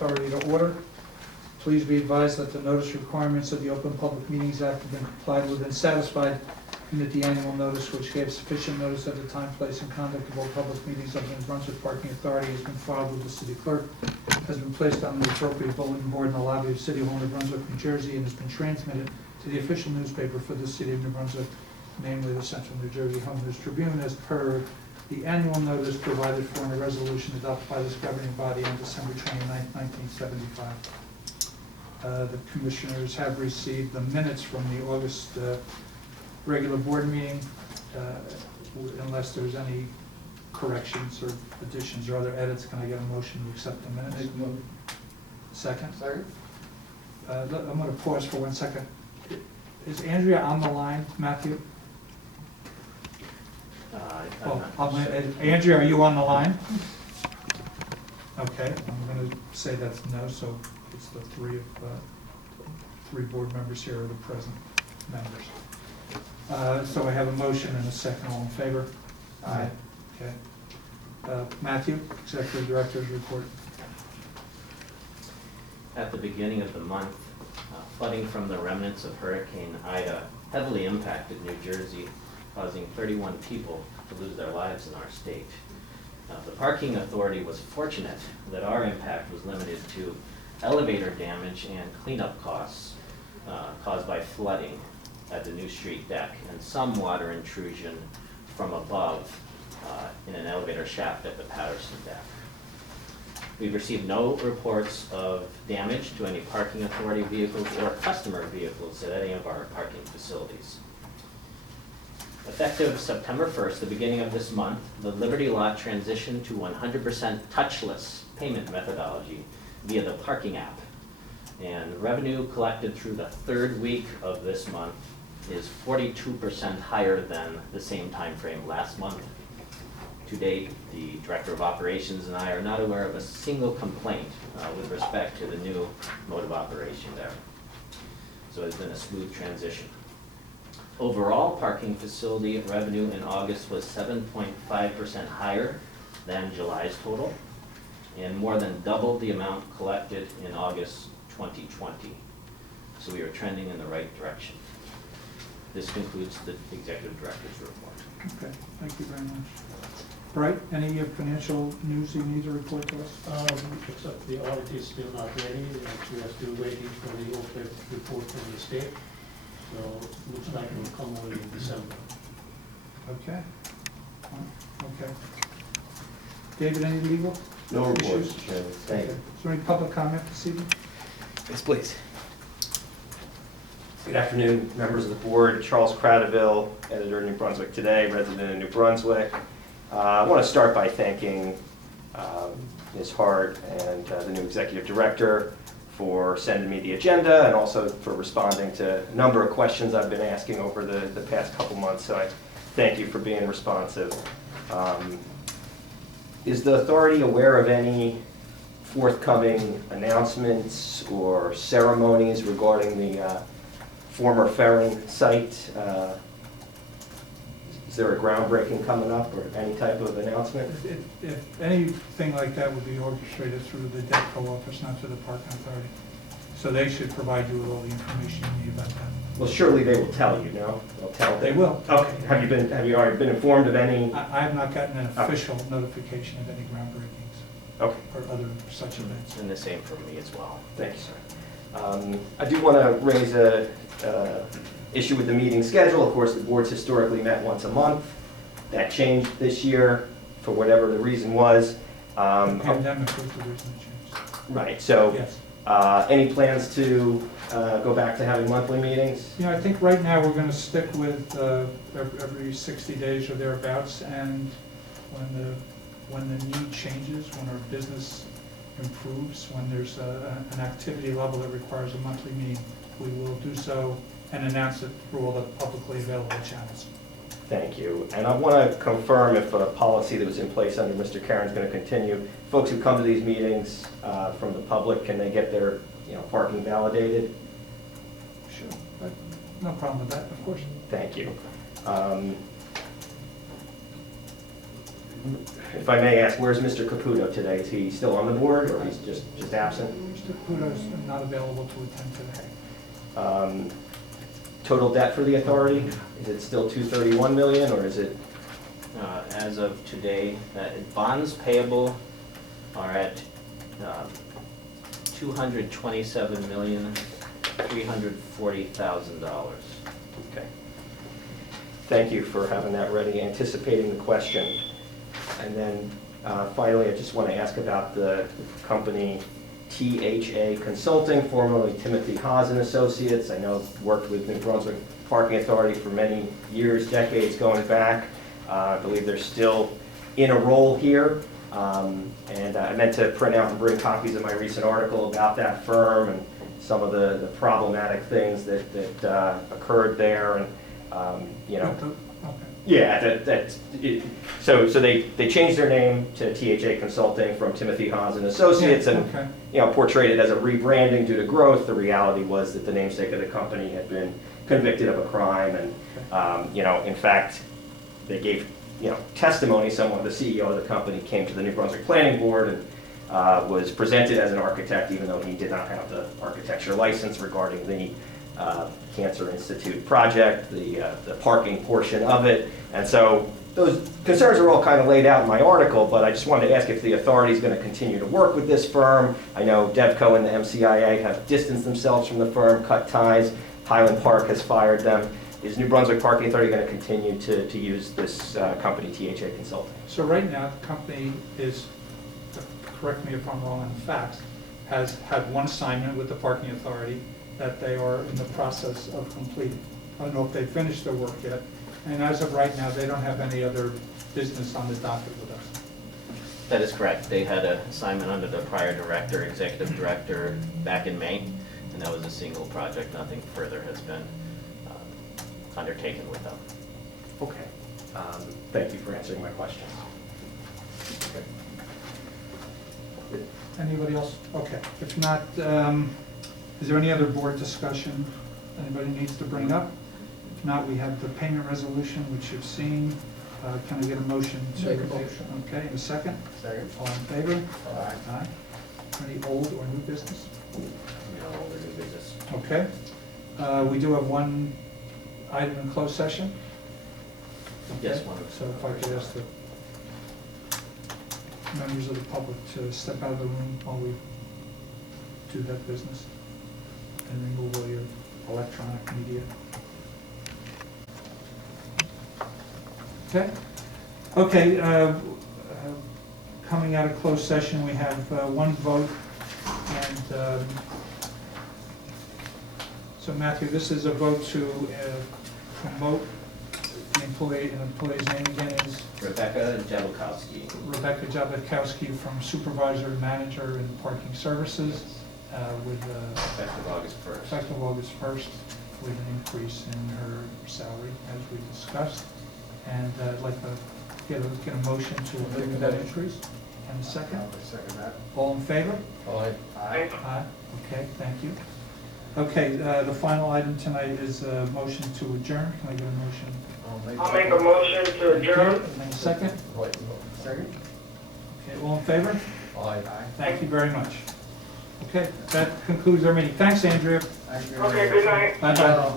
Authority to order. Please be advised that the notice requirements of the Open Public Meetings Act have been complied with and satisfied, and that the annual notice, which gave sufficient notice of the time, place, and conduct of all public meetings of the Brunswick Parking Authority, has been filed with the city clerk, has been placed on the appropriate bulletin board in the lobby of City Hall, New Brunswick, New Jersey, and has been transmitted to the official newspaper for the city of New Brunswick, namely the Central New Jersey Home News Tribune, as per the annual notice provided for in a resolution adopted by this governing body on December 29, 1975. The commissioners have received the minutes from the August regular board meeting. Unless there's any corrections or additions or other edits, can I get a motion to accept the minutes? Second? Second. I'm going to pause for 1 second. Is Andrea on the line, Matthew? Andrea, are you on the line? Okay, I'm going to say that's no, so it's the three board members here are the present members. So I have a motion and a second. All in favor? Aye. Okay. Matthew, Executive Director's report. At the beginning of the month, flooding from the remnants of Hurricane Ida heavily impacted New Jersey, causing 31 people to lose their lives in our state. The parking authority was fortunate that our impact was limited to elevator damage and cleanup costs caused by flooding at the new street deck and some water intrusion from above in an elevator shaft at the Patterson deck. We've received no reports of damage to any parking authority vehicles or customer vehicles at any of our parking facilities. Effective September 1st, the beginning of this month, the Liberty Lot transitioned to 100% touchless payment methodology via the parking app. And revenue collected through the third week of this month is 42% higher than the same time frame last month. To date, the Director of Operations and I are not aware of a single complaint with respect to the new mode of operation there. So it's been a smooth transition. Overall, parking facility revenue in August was 7.5% higher than July's total, and more than double the amount collected in August 2020. So we are trending in the right direction. This concludes the Executive Director's report. Okay, thank you very much. Bright, any financial news you need to report to us? Except the audit is still not ready, and we are still waiting for the OPEB report from the state. So looks like it will come only in December. Okay. Okay. David, any legal? No reports, issues? Mr. Chairman. Okay. Thank you. Is there any public comment this evening? Yes, please. Good afternoon, members of the board. Charles Cradaville, editor of New Brunswick Today, resident of New Brunswick. I want to start by thanking Ms. Hart and the new executive director for sending me the agenda and also for responding to a number of questions I've been asking over the past couple months. So I thank you for being responsive. Is the authority aware of any forthcoming announcements or ceremonies regarding the former ferrying site? Is there a groundbreaking coming up or any type of announcement? If anything like that would be orchestrated through the DEPCO office, not through the parking authority. So they should provide you with all the information you need about that. Well, surely they will tell you, no? They'll tell. They will. Okay. Have you already been informed of any? I have not gotten an official notification of any groundbreakings Okay. or other such events. And the same for me as well. Thank you, sir. I do want to raise a issue with the meeting schedule. Of course, the board's historically met once a month. That changed this year for whatever the reason was. The pandemic was the reason it changed. Right. So, Yes. Any plans to go back to having monthly meetings? You know, I think right now we're going to stick with every 60 days or thereabouts, and when the need changes, when our business improves, when there's an activity level that requires a monthly meeting, we will do so and announce it through all the publicly available channels. Thank you. And I want to confirm if a policy that was in place under Mr. Karen is going to continue. Folks who come to these meetings from the public, can they get their parking validated? Sure. No problem with that, of course. Thank you. If I may ask, where's Mr. Caputo today? Is he still on the board, or he's just absent? Mr. Caputo's not available to attend today. Total debt for the authority, is it still 231 million, or is it? As of today, bonds payable are at $227,340,000. Okay. Thank you for having that ready, anticipating the question. And then finally, I just want to ask about the company THA Consulting, formerly Timothy Haas and Associates. I know I've worked with New Brunswick Parking Authority for many years, decades going back. I believe they're still in a role here. And I meant to print out and bring copies of my recent article about that firm and some of the problematic things that occurred there. And, you know, yeah, so they changed their name to THA Consulting from Timothy Haas and Associates, and you know, portrayed it as a rebranding due to growth. The reality was that the namesake of the company had been convicted of a crime, and you know, in fact, they gave testimony. Someone, the CEO of the company, came to the New Brunswick Planning Board and was presented as an architect, even though he did not have the architecture license regarding the Cancer Institute project, the parking portion of it. And so those concerns are all kind of laid out in my article, but I just wanted to ask if the authority is going to continue to work with this firm. I know Devco and the MCIA have distanced themselves from the firm, cut ties. Highland Park has fired them. Is New Brunswick Parking Authority going to continue to use this company, THA Consulting? So right now, the company is, correct me if I'm wrong on the facts, has had one assignment with the parking authority that they are in the process of completing. I don't know if they finished their work yet, and as of right now, they don't have any other business on the docket with us. That is correct. They had an assignment under the prior director, executive director, back in May, and that was a single project. Nothing further has been undertaken with them. Okay. Thank you for answering my questions. Okay. Anybody else? Okay. If not, is there any other board discussion anybody needs to bring up? If not, we have the payment resolution, which you've seen. Can I get a motion to? Make a motion. Okay, and a second? Second. All in favor? Aye. Aye. Any old or new business? No older new business. Okay. We do have one item in closed session. Yes, Okay. one of So if I could ask the members of the public to step out of the room while we do that business and remove all your electronic media. Okay. Okay. Coming out of closed session, we have one vote, and so Matthew, this is a vote to promote the employee's name again is Rebecca Jabłkowski. Rebecca Jabłkowski from supervisor to manager in parking services with Effective August 1st. effective August 1st with an increase in her salary as we discussed. And I'd like to get a motion to approve that increase. And a second? I'll second that. All in favor? Aye. Aye. Okay, thank you. Okay, the final item tonight is a motion to adjourn. Can I get a motion? I'll make a motion to adjourn. Okay, and a second? Wait, second? Okay, all in favor? Aye. Thank you very much. Okay, that concludes our meeting. Thanks, Andrea. Thank you. Okay, good night. Bye-bye.